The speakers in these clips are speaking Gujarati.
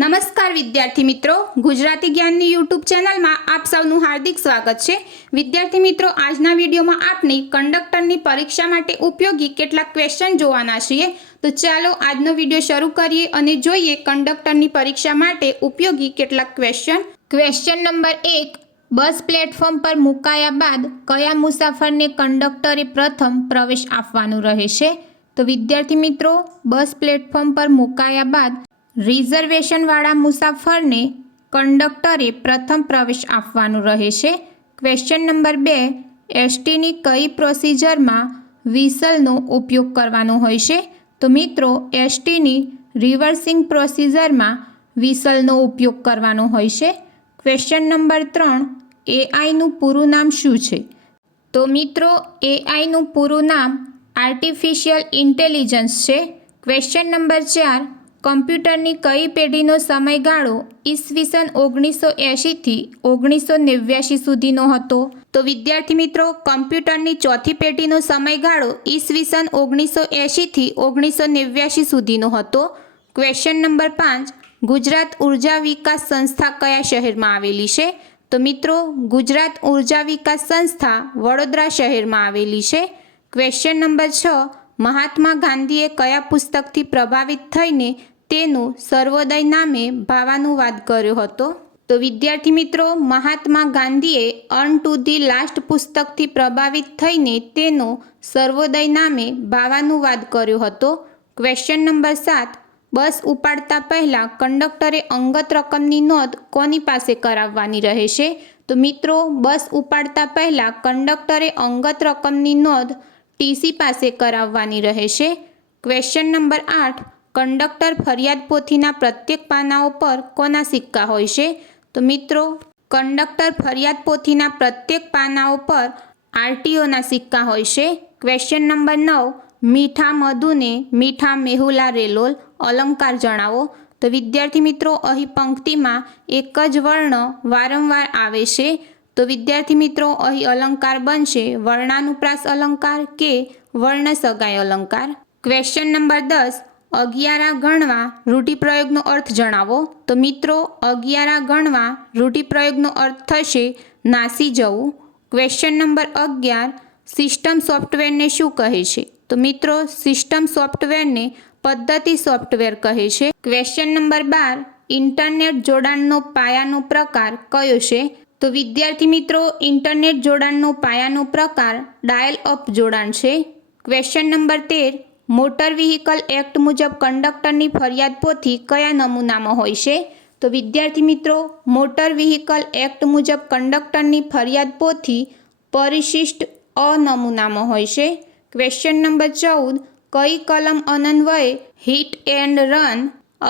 નમસ્કાર વિદ્યાર્થી મિત્રો, ગુજરાતી જ્ઞાનની યુટ્યુબ ચેનલમાં આપ સૌનું હાર્દિક સ્વાગત છે। વિદ્યાર્થી મિત્રો, આજના વિડીયોમાં આપણે કંડક્ટરની પરીક્ષા માટે ઉપયોગી કેટલાક ક્વેશ્ચન જોવાના છીએ। તો ચાલો આજનો વિડીયો શરૂ કરીએ અને જોઈએ કંડક્ટરની પરીક્ષા માટે ઉપયોગી કેટલાક ક્વેશ્ચન। ક્વેશ્ચન નંબર 1, બસ પ્લેટફોર્મ પર મુકાયા બાદ કયા મુસાફરને કંડક્ટરે પ્રથમ પ્રવેશ આપવાનું રહેશે? તો વિદ્યાર્થી મિત્રો, બસ પ્લેટફોર્મ પર મુકાયા બાદ રિઝર્વેશનવાળા મુસાફરને કંડક્ટરે પ્રથમ પ્રવેશ આપવાનું રહેશે। ક્વેશ્ચન નંબર 2, એસટીની કઈ પ્રોસિજરમાં વિસલનો ઉપયોગ કરવાનો હોય છે? તો મિત્રો, એસટીની રિવર્સિંગ પ્રોસિજરમાં વિસલનો ઉપયોગ કરવાનો હોય છે। ક્વેશ્ચન નંબર 3, એઆઈનું પૂરું નામ શું છે? તો મિત્રો, એઆઈનું પૂરું નામ આર્ટિફિશિયલ ઇન્ટેલિજન્સ છે। ક્વેશ્ચન નંબર 4, કમ્પ્યુટરની કઈ પેઢીનો સમયગાળો ઈસવીસન 1980 થી 1989 સુધીનો હતો? તો વિદ્યાર્થી મિત્રો, કમ્પ્યુટરની ચોથી પેઢીનો સમયગાળો ઈસવીસન 1980 થી 1989 સુધીનો હતો। ક્વેશ્ચન નંબર 5, ગુજરાત ઉર્જા વિકાસ સંસ્થા કયા શહેરમાં આવેલી છે? તો મિત્રો, ગુજરાત ઉર્જા વિકાસ સંસ્થા વડોદરા શહેરમાં આવેલી છે। ક્વેશ્ચન નંબર 6, મહાત્મા ગાંધીએ કયા પુસ્તકથી પ્રભાવિત થઈને તેનું સર્વોદય નામે ભાવાનુવાદ કર્યો હતો? તો વિદ્યાર્થી મિત્રો, મહાત્મા ગાંધીએ અર્ન ટુ ધી લાસ્ટ પુસ્તકથી પ્રભાવિત થઈને તેનો સર્વોદય નામે ભાવાનુવાદ કર્યો હતો। ક્વેશ્ચન નંબર 7, બસ ઉપાડતા પહેલાં કંડક્ટરે અંગત રકમની નોંધ કોની પાસે કરાવવાની રહેશે? તો મિત્રો, બસ ઉપાડતા પહેલાં કંડક્ટરે અંગત રકમની નોંધ ટીસી પાસે કરાવવાની રહેશે। ક્વેશ્ચન નંબર 8, કંડક્ટર ફરિયાદ પોથીના પ્રત્યેક પાનાઓ પર કોના સિક્કા હોય છે? તો મિત્રો, કંડક્ટર ફરિયાદ પોથીના પ્રત્યેક પાનાઓ પર આરટીઓના સિક્કા હોય છે। ક્વેશ્ચન નંબર 9, મીઠા મધુને મીઠા મેહુલા રેલોલ અલંકાર જણાવો। તો વિદ્યાર્થી મિત્રો, અહીં પંક્તિમાં એક જ વર્ણ વારંવાર આવે છે। તો વિદ્યાર્થી મિત્રો, અહીં અલંકાર બનશે વર્ણાનુપ્રાસ અલંકાર કે વર્ણસગાઈ અલંકાર। ક્વેશ્ચન નંબર 10, અગિયારા ગણવા રૂઢિપ્રયોગનો અર્થ જણાવો। તો મિત્રો, અગિયારા ગણવા રૂઢિપ્રયોગનો અર્થ થશે નાસી જવું। ક્વેશ્ચન નંબર 11, સિસ્ટમ સોફ્ટવેરને શું કહે છે? તો મિત્રો, સિસ્ટમ સોફ્ટવેરને પદ્ધતિ સોફ્ટવેર કહે છે। ક્વેશ્ચન નંબર 12, ઇન્ટરનેટ જોડાણનો પાયાનો પ્રકાર કયો છે? તો વિદ્યાર્થી મિત્રો, ઇન્ટરનેટ જોડાણનો પાયાનો પ્રકાર ડાયલ અપ જોડાણ છે। Question number 13, motor vehicle act મુજબ કંડક્ટરની ફરિયાદ પોથી કયા નમૂનામાં હોય છે? તો વિદ્યાર્થી મિત્રો, મોટર વ્હીકલ એક્ટ મુજબ કંડક્ટરની ફરિયાદ પોથી પરિશિષ્ટ અ નમૂનામાં હોય છે। ક્વેશ્ચન નંબર 14, કઈ કલમ અન્વયે હિટ એન્ડ રન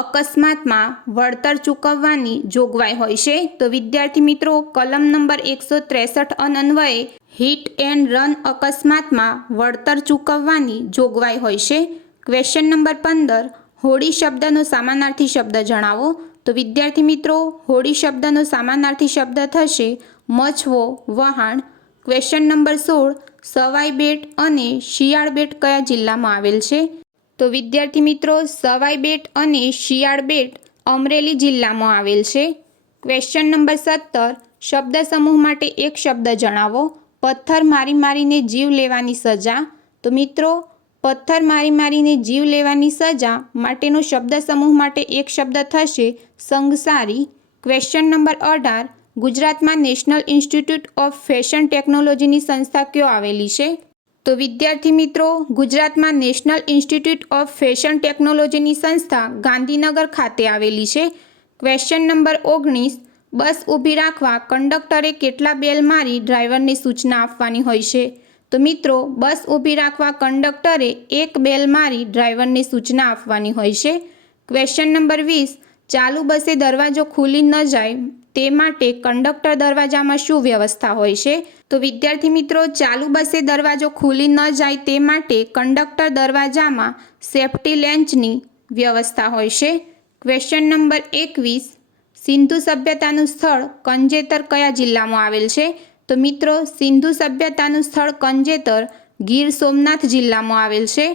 અકસ્માતમાં વળતર ચૂકવવાની જોગવાઈ હોય છે? તો વિદ્યાર્થી મિત્રો, કલમ નંબર 163 અન્વયે હિટ એન્ડ રન અકસ્માતમાં વળતર ચૂકવવાની જોગવાઈ હોય છે। ક્વેશ્ચન નંબર 15, હોડી શબ્દનો સમાનાર્થી શબ્દ જણાવો। તો વિદ્યાર્થી મિત્રો, હોડી શબ્દનો સમાનાર્થી શબ્દ થશે મચવો વહાણ। ક્વેશ્ચન નંબર 16, સવાઈ બેટ અને શિયાળ બેટ કયા જિલ્લામાં આવેલ છે? તો વિદ્યાર્થી મિત્રો, સવાઈ બેટ અને શિયાળ બેટ અમરેલી જિલ્લામાં આવેલ છે। ક્વેશ્ચન નંબર 17, શબ્દ સમૂહ માટે એક શબ્દ જણાવો। પથ્થર મારી મારીને જીવ લેવાની સજા। તો મિત્રો, પથ્થર મારી મારીને જીવ લેવાની સજા માટેનો શબ્દ સમૂહ માટે એક શબ્દ થશે સંઘસારી। ક્વેશ્ચન નંબર 18, ગુજરાતમાં નેશનલ ઇન્સ્ટિટ્યૂટ ઓફ ફેશન ટેકનોલોજીની સંસ્થા ક્યાં આવેલી છે? તો વિદ્યાર્થી મિત્રો, ગુજરાતમાં નેશનલ ઇન્સ્ટિટ્યૂટ ઓફ ફેશન ટેકનોલોજીની સંસ્થા ગાંધીનગર ખાતે આવેલી છે। ક્વેશ્ચન નંબર 19, બસ ઊભી રાખવા કંડક્ટરે કેટલા બેલ મારી ડ્રાઈવરને સૂચના આપવાની હોય છે? તો મિત્રો, બસ ઊભી રાખવા કંડક્ટરે એક બેલ મારી ડ્રાઈવરને સૂચના આપવાની હોય છે। ક્વેશ્ચન નંબર 20, ચાલુ બસે દરવાજો ખુલી ન જાય તે માટે કંડક્ટર દરવાજામાં શું વ્યવસ્થા હોય છે? તો વિદ્યાર્થી મિત્રો, ચાલુ બસે દરવાજો ખુલી ન જાય તે માટે કંડક્ટર દરવાજામાં સેફ્ટી લેન્ચની વ્યવસ્થા હોય છે। ક્વેશ્ચન નંબર 21, સિંધુ સભ્યતાનું સ્થળ કંજેતર કયા જિલ્લામાં આવેલ છે? તો મિત્રો, સિંધુ સભ્યતાનું સ્થળ કંજેતર ગીર સોમનાથ જિલ્લામાં આવેલ છે।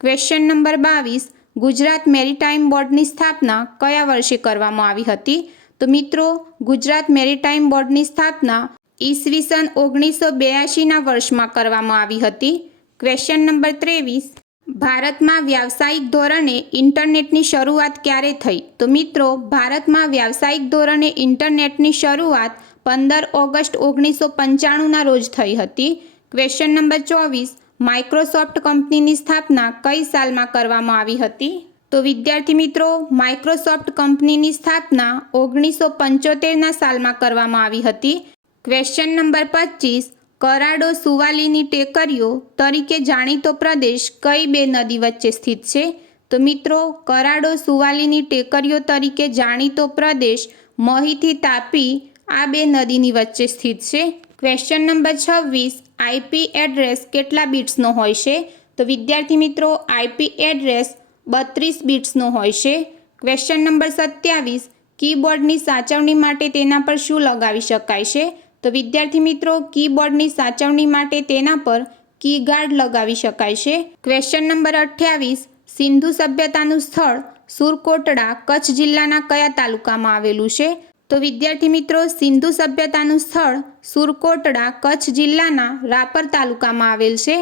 ક્વેશ્ચન નંબર 22, ગુજરાત મેરીટાઈમ બોર્ડની સ્થાપના કયા વર્ષે કરવામાં આવી હતી? તો મિત્રો, ગુજરાત મેરીટાઈમ બોર્ડની સ્થાપના ઈસવીસન 1982ના વર્ષમાં કરવામાં આવી હતી. Question number 23. ભારતમાં વ્યાવસાયિક ધોરણે ઇન્ટરનેટની શરૂઆત ક્યારે થઈ? તો મિત્રો, ભારતમાં વ્યાવસાયિક ધોરણે ઇન્ટરનેટની શરૂઆત 15 ઓગસ્ટ 1995ના રોજ થઈ હતી. Question number 24. માઇક્રોસોફ્ટ કંપનીની સ્થાપના કઈ સાલમાં કરવામાં આવી હતી? તો વિદ્યાર્થી મિત્રો, માઇક્રોસોફ્ટ કંપનીની સ્થાપના 1975ના સાલમાં કરવામાં આવી હતી. Question number 25. કરાડો સુવાલીની ટેકરીઓ તરીકે જાણીતો પ્રદેશ કઈ બે નદી વચ્ચે સ્થિત છે? તો મિત્રો, કરાડો સુવાલીની ટેકરીઓ તરીકે જાણીતો પ્રદેશ મહીથી તાપી આ બે નદીની વચ્ચે સ્થિત છે. Question number 26. આઈપી એડ્રેસ કેટલા બિટ્સનો હોય છે? તો વિદ્યાર્થી મિત્રો, આઈપી એડ્રેસ 32 બિટ્સનો હોય છે. Question number 27. કીબોર્ડની સાચવણી માટે તેના પર શું લગાવી શકાય છે? તો વિદ્યાર્થી મિત્રો, કીબોર્ડની સાચવણી માટે તેના પર કીગાર્ડ લગાવી શકાય છે. Question number 28. સિંધુ સભ્યતાનું સ્થળ સુરકોટડા કચ્છ જિલ્લાના કયા તાલુકામાં આવેલું છે? તો વિદ્યાર્થી મિત્રો, સિંધુ સભ્યતાનું સ્થળ સુરકોટડા કચ્છ જિલ્લાના રાપર તાલુકામાં આવેલ છે.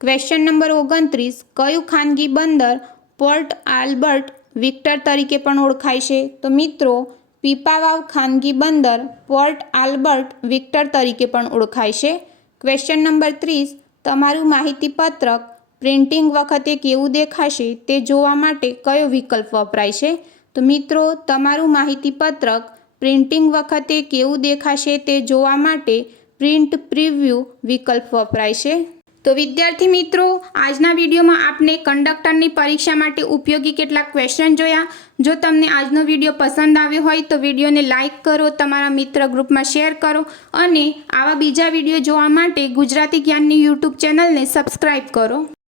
Question number 29. કયું ખાનગી બંદર પોર્ટ આલ્બર્ટ વિક્ટર તરીકે પણ ઓળખાય છે? તો મિત્રો, પીપાવાવ ખાનગી બંદર પોર્ટ આલ્બર્ટ વિક્ટર તરીકે પણ ઓળખાય છે. Question number 30. તમારું માહિતીપત્રક પ્રિન્ટિંગ વખતે કેવું દેખાશે તે જોવા માટે કયો વિકલ્પ વપરાય છે? તો મિત્રો, તમારું માહિતીપત્રક પ્રિન્ટિંગ વખતે કેવું દેખાશે તે જોવા માટે પ્રિન્ટ પ્રિવ્યૂ વિકલ્પ વપરાય છે. તો વિદ્યાર્થી મિત્રો, આજના વિડીયોમાં આપણે કંડક્ટરની પરીક્ષા માટે ઉપયોગી કેટલાક ક્વેશ્ચન જોયા. જો તમને આજનો વિડીયો પસંદ આવ્યો હોય તો વિડીયોને લાઇક કરો, તમારા મિત્ર ગ્રુપમાં શેર કરો અને આવા બીજા વિડીયો જોવા માટે ગુજરાતી જ્ઞાનની યુટ્યુબ ચેનલને સબસ્ક્રાઈબ કરો.